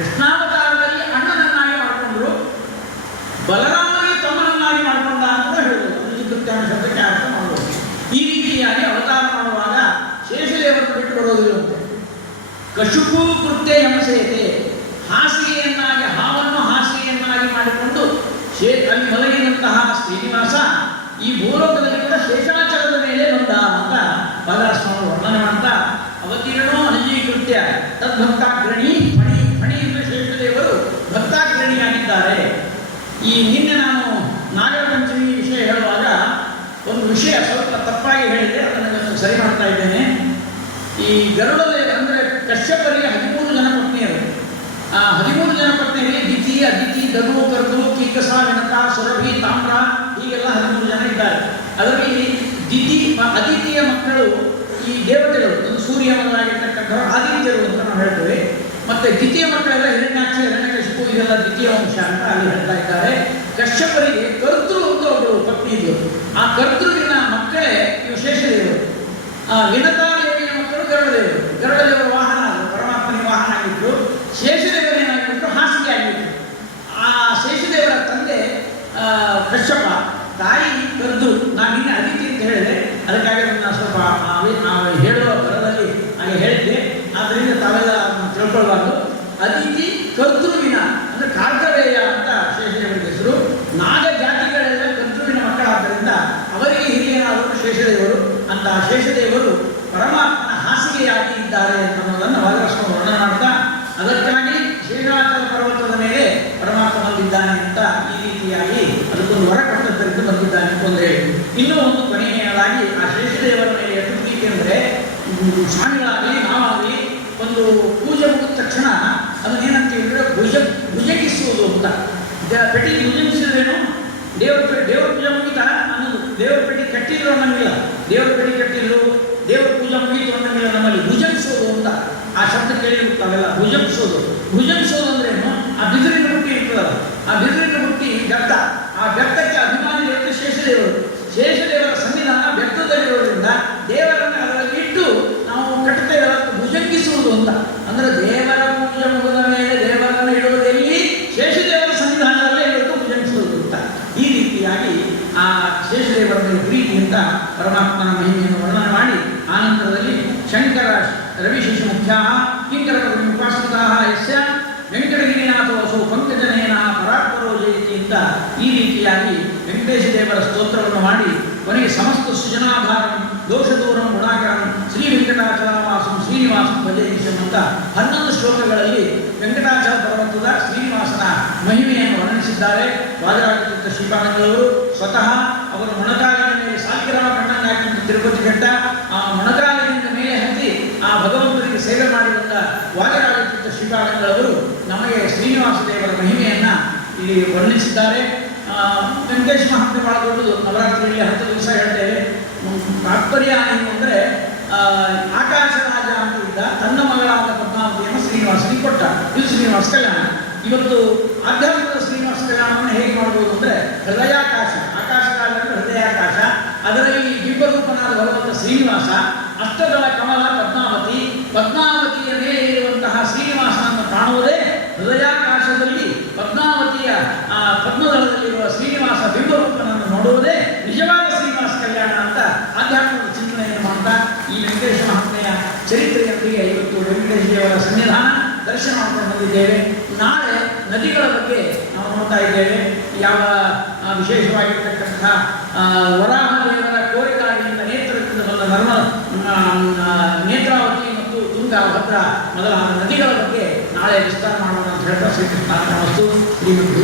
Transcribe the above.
ಕೃಷ್ಣಾವತಾರದಲ್ಲಿ ಅಣ್ಣನನ್ನಾಗಿ ಮಾಡಿಕೊಂಡ್ರು, ಬಲರಾಮನೇ ತಮ್ಮನನ್ನಾಗಿ ಮಾಡಿಕೊಂಡ ಅಂತ ಹೇಳುವುದು. ಕೃತ್ಯ ಶಬ್ದಕ್ಕೆ ಅರ್ಥ ಮಾಡುವುದು. ಈ ರೀತಿಯಾಗಿ ಅವತಾರ ಮಾಡುವಾಗ ಶೇಷದೇವರನ್ನು ಬಿಟ್ಟು ಬರೋದಿಲ್ಲಂತೆ. ಕಶುಪು ಕೃತ್ಯ ಯಮಸೇತೆ, ಹಾಸಿಗೆಯನ್ನಾಗಿ ಹಾವನ್ನು ಹಾಸಿಗೆಯನ್ನಾಗಿ ಮಾಡಿಕೊಂಡು ಅಲ್ಲಿ ಮಲಗಿದಂತಹ ಶ್ರೀನಿವಾಸ ಈ ಭೂಲೋಕದಲ್ಲಿ ಕೂಡ ಶೇಷಾಚಲದ ಮೇಲೆ ಬಂದ ಅಂತ ಬಾಲರಾಸ್ವಾಮಿ ವರ್ಣನೆ ಮಾಡ್ತಾ, ಅವತೀರ್ಣೋ ಅನಜೀಕೃತ್ಯ ತದ್ಭಕ್ತಾಗ್ರಣಿ ಫಣಿ ಫಣಿ ಎಂದು ಶೇಷದೇವರು ಭಕ್ತಾಗ್ರಣಿಯಾಗಿದ್ದಾರೆ. ಈ ನಿನ್ನೆ ನಾನು ನಾಗರ ಪಂಚಮಿ ವಿಷಯ ಹೇಳುವಾಗ ಒಂದು ವಿಷಯ ಸ್ವಲ್ಪ ತಪ್ಪಾಗಿ ಹೇಳಿದೆ, ಅದನ್ನು ಸರಿ ಮಾಡ್ತಾ ಇದ್ದೇನೆ. ಈ ಗರುಡದೇವ ಅಂದರೆ ಕಶ್ಯಪರಿಗೆ 13 ಜನ ಪತ್ನಿಯರು. ಆ 13 ಜನ ಪತ್ನಿಯರಿಗೆ ದಿತಿ, ಅದಿತಿ, ದಗು, ಕರ್ದು, ಕೀಕಸ, ವಿನಕ, ಸುರಭಿ, ತಾಮ್ರ ಹೀಗೆಲ್ಲ 13 ಜನ ಇದ್ದಾರೆ. ಅದರಲ್ಲಿ ಅದಿತಿಯ ಮಕ್ಕಳು ಈ ದೇವತೆಗಳು, ಒಂದು ಸೂರ್ಯ ಮೊದಲಾಗಿರ್ತಕ್ಕಂಥವ್ರು ಆದಿತ್ಯರು ಅಂತ ನಾವು ಹೇಳ್ತೇವೆ. ಮತ್ತೆ ದ್ವಿತೀಯ ಮಕ್ಕಳೆಲ್ಲ ಹಿರಣ್ಯಾಕ್ಷ, ಹಿರಣ್ಯಕಶಿಪು ಇದೆಲ್ಲ ದ್ವಿತೀಯ ವಂಶ ಅಂತ ಅಲ್ಲಿ ಹೇಳ್ತಾ ಇದ್ದಾರೆ. ಕಶ್ಯಪರಿಗೆ ಕರ್ತೃ ಅಂತ ಒಬ್ಬರು ಪತ್ನಿ ಇದ್ದರು. ಆ ಕರ್ತೃವಿನ ಮಕ್ಕಳೇ ಇವು ಶೇಷದೇವರು. ವಿನತಾದೇವಿಯ ಮಕ್ಕಳು ಗರುಡದೇವರು. ಗರುಡದೇವರ ವಾಹನ ಅದು, ಪರಮಾತ್ಮನಿಗೆ ವಾಹನ ಆಗಿದ್ರು. ಶೇಷದೇವರೇನಾಗಿಬಿಟ್ರು, ಹಾಸಿಗೆ ಆಗಿಬಿಟ್ರು. ಆ ಶೇಷದೇವರ ತಂದೆ ಕಶ್ಯಪ, ತಾಯಿ ಕರ್ದು. ನಾನು ನಿನ್ನೆ ಅದಿತಿ ಅಂತ ಹೇಳಿದೆ, ಅದಕ್ಕಾಗಿ ನಾನು ಸ್ವಲ್ಪ ಹೇಳುವ ಬರದಲ್ಲಿ ಹಾಗೆ ಹೇಳಿದ್ದೆ. ಆದ್ದರಿಂದ ತಾವೆಲ್ಲ ತಿಳ್ಕೊಳ್ಬಾರ್ದು. ಅದಿತಿ ಕರ್ತೃವಿನ ಅಂದರೆ ಕಾರ್ಗವೇಯ ಅಂತ ಶೇಷದೇವರಿಗೆ ಹೆಸರು. ನಾಗ ಜಾತಿಗಳೆಲ್ಲ ಕರ್ತೃವಿನ ಮಕ್ಕಳಾದ್ದರಿಂದ ಅವರಿಗೆ ಹಿರಿಯನಾದರು ಶೇಷದೇವರು. ಅಂತ ಶೇಷದೇವರು ಪರಮಾತ್ಮನ ಹಾಸಿಗೆಯಾಗಿ ಇದ್ದಾರೆ ಅನ್ನೋದನ್ನು ಬಾಲರಾಸ್ವಾಮಿ ವರ್ಣನೆ ಮಾಡ್ತಾ, ಅದಕ್ಕಾಗಿ ಶೇಷಾಚಲ ಪರ್ವತದ ಮೇಲೆ ಪರಮಾತ್ಮ ಬಂದಿದ್ದಾನೆ ಅಂತ ಈ ರೀತಿಯಾಗಿ ಅದಕ್ಕೊಂದು ವರ ಕೊಟ್ಟದ್ದರಿಂದ ಬಂದಿದ್ದಾನೆ ಅಂತ ಒಂದು ಹೇಳಿ. ಇನ್ನೂ ಒಂದು ಕೊನೆಯದಾಗಿ ಆ ಶೇಷದೇವರ ಮೇಲೆ ಎಷ್ಟು ಪ್ರೀತಿ ಅಂದರೆ, ಸ್ವಾಮಿಗಳಾಗಲಿ ನಾವಾಗಲಿ ಒಂದು ಪೂಜೆ ಮುಗಿದ ತಕ್ಷಣ ಅದನ್ನೇನಂತೀವಿ ಅಂದರೆ ಭುಜಗಿಸುವುದು ಅಂತ. ಪೆಟ್ಟಿ ಭುಜಗಿಸಿದ್ರೇನು, ದೇವ್ರ ಪೂಜೆ ಮುಗಿತಾ ಅನ್ನೋದು. ದೇವ್ರ ಪೆಟ್ಟಿ ಕಟ್ಟಿದ್ರು ಅನ್ನಂಗಿಲ್ಲ, ದೇವ್ರ ಪೆಟ್ಟಿ ಕಟ್ಟಿದ್ರು, ದೇವ್ರ ಪೂಜೆ ಮುಗಿತು ಅನ್ನಂಗಿಲ್ಲ. ನಮ್ಮಲ್ಲಿ ಭುಜಗಿಸೋದು ಅಂತ ಆ ಶಬ್ದ ಕೇಳಿರುತ್ತಾವೆಲ್ಲ. ಭುಜಗಿಸೋದು ಅಂದ್ರೇನು, ಆ ಬಿದಿರಿನ ಬುಟ್ಟಿ ಇರ್ತದಲ್ಲ, ಆ ಬಿದಿರಿನ ಬುಟ್ಟಿ ಬೆತ್ತ, ಆ ಬೆತ್ತಕ್ಕೆ ಅಭಿಮಾನಿ ದೇವತೆ ಶೇಷದೇವರು. ಶೇಷದೇವರ ಸನ್ನಿಧಾನ ಬೆತ್ತದಲ್ಲಿರೋದ್ರಿಂದ ದೇವರನ್ನು ಅದರಲ್ಲಿ ಇಟ್ಟು ನಾವು ಕಟ್ಟುತ್ತೇವೆ. ಭುಜಂಗಿಸುವುದು ಅಂತ ಅಂದರೆ ದೇವರ ಪೂಜೆ ಮುಗಿದ ಮೇಲೆ ದೇವರನ್ನು ಇಡುವುದೆಲ್ಲಿ, ಶೇಷದೇವರ ಸನ್ನಿಧಾನದಲ್ಲೇ ಇವತ್ತು ಭುಜಂಗಿಸುವುದು ಅಂತ. ಈ ರೀತಿಯಾಗಿ ಆ ಶೇಷದೇವರ ಮೇಲೆ ಪ್ರೀತಿಯಿಂದ ಪರಮಾತ್ಮನ ಮಹಿಮೆಯನ್ನು ವರ್ಣನೆ ಮಾಡಿ, ಆನಂತರದಲ್ಲಿ ಶಂಕರ ರವಿಶೇಷ ಮುಖ್ಯ ಕಿಂಕರ ಉಪಾಸಕಾ ಯಸ್ಯ ವೆಂಕಟಗಿರಿನಾಥವಸು ಪಂಕಜನೇನ ಪರಾತ್ಪರೋ ಜಯತಿ ಅಂತ ಈ ರೀತಿಯಾಗಿ ವೆಂಕಟೇಶ ದೇವರ ಸ್ತೋತ್ರವನ್ನು ಮಾಡಿ, ಕೊನೆಗೆ ಸಮಸ್ತ ಸೃಜನಾಧಾರಂ ದೋಷದೂರಂ ಗುಣಾಕರಂ ಶ್ರೀ ವೆಂಕಟಾಚಲವಾಸಂ ಶ್ರೀನಿವಾಸಂ ಭಜೇಶಂ ಅಂತ 11 ಶ್ಲೋಕಗಳಲ್ಲಿ ವೆಂಕಟಾಚಲ ಪರ್ವತದ ಶ್ರೀನಿವಾಸನ ಮಹಿಮೆಯನ್ನು ವರ್ಣಿಸಿದ್ದಾರೆ ವಾದಿರಾಜತೀರ್ಥ ಶ್ರೀಪಾದಂಗಳವರು. ಸ್ವತಃ ಅವರು ಮೊಣಕಾಲಿನ ಮೇಲೆ ಸಾಲಿಗ್ರಾಮ ಕಣ್ಣಂಗಾಕಿಂತ ತಿರುಪತಿ ಘಟ್ಟ, ಆ ಮೊಣಕಾಲಿನಿಂದ ಮೇಲೆ ಹತ್ತಿ ಆ ಭಗವಂತನಿಗೆ ಸೇವೆ ಮಾಡಿ ಬಂದ ವಾದಿರಾಜತೀರ್ಥ ಶ್ರೀಪಾದಂಗಳವರು ನಮಗೆ ಶ್ರೀನಿವಾಸ ದೇವರ ಮಹಿಮೆಯನ್ನು ಇಲ್ಲಿ ವರ್ಣಿಸಿದ್ದಾರೆ. ವೆಂಕಟೇಶ ಮಹಾತ್ಮೆ ಬಹಳ ದೊಡ್ಡದು. ನವರಾತ್ರಿಯಲ್ಲಿ 10 ದಿವಸ ಹೇಳ್ತೇವೆ. ತಾತ್ಪರ್ಯ ಏನು ಅಂದರೆ, ಆಕಾಶರಾಜ ಅಂತ ಇದ್ದ, ತನ್ನ ಮಗಳಾದ ಪದ್ಮಾವತಿಯನ್ನು ಶ್ರೀನಿವಾಸನಿಗೆ ಕೊಟ್ಟ. ಇದು ಶ್ರೀನಿವಾಸ ಕಲ್ಯಾಣ. ಇವತ್ತು ಆಧ್ಯಾತ್ಮಿಕ ಶ್ರೀನಿವಾಸ ಕಲ್ಯಾಣವನ್ನು ಹೇಗೆ ಮಾಡ್ಬೋದು ಅಂದರೆ, ಹೃದಯಾಕಾಶ, ಆಕಾಶರಾಜ ಅಂದರೆ ಹೃದಯಾಕಾಶ, ಅದರಲ್ಲಿ ಬಿಂಬರೂಪನಾದ ಭಗವಂತ ಶ್ರೀನಿವಾಸ, ಅಷ್ಟದಳ ಕಮಲ ಪದ್ಮಾವತಿ, ಪದ್ಮಾವತಿಯ ಮೇಲೆ ಇರುವಂತಹ ಶ್ರೀನಿವಾಸನನ್ನು ಕಾಣುವುದೇ ಹೃದಯಾಕಾಶದಲ್ಲಿ ಪದ್ಮಾವತಿಯ ಪದ್ಮದಳದಲ್ಲಿರುವ ಶ್ರೀನಿವಾಸ ಬಿಂಬರೂಪನನ್ನು ನೋಡುವುದೇ ನಿಜವಾದ ಶ್ರೀನಿವಾಸ ಕಲ್ಯಾಣ ಅಂತ ಆಧ್ಯಾತ್ಮಿಕ ಚಿಂತನೆಯನ್ನು ಮಾಡ್ತಾ ಈ ವೆಂಕಟೇಶ ಮಹಾತ್ಮೆಯ ಚರಿತ್ರೆಯೊಂದಿಗೆ ಇವತ್ತು ವೆಂಕಟೇಶ ದೇವರ ಸನ್ನಿಧಾನ ದರ್ಶನ ಮಾಡ್ಕೊಂಡು ಬಂದಿದ್ದೇವೆ. ನಾಳೆ ನದಿಗಳ ಬಗ್ಗೆ ನಾವು ನೋಡ್ತಾ ಇದ್ದೇವೆ. ಯಾವ ವಿಶೇಷವಾಗಿರ್ತಕ್ಕಂಥ ವರಾಹ ದೇವರ ಕೋರಿಕಾಗಿನಿಂದ ನೇತ್ರದಿಂದ ಬಂದ ನೇತ್ರಾವತಿ ಮತ್ತು ತುಂಗಾ ಭದ್ರಾ ಮೊದಲಾದ ನದಿಗಳ ಬಗ್ಗೆ ನಾಳೆ ವಿಸ್ತಾರ ಮಾಡೋಣ ಅಂತ ಹೇಳ್ತಾ ಶ್ರೀಕೃಷ್ಣ ವಸ್ತು ಶ್ರೀಮದ್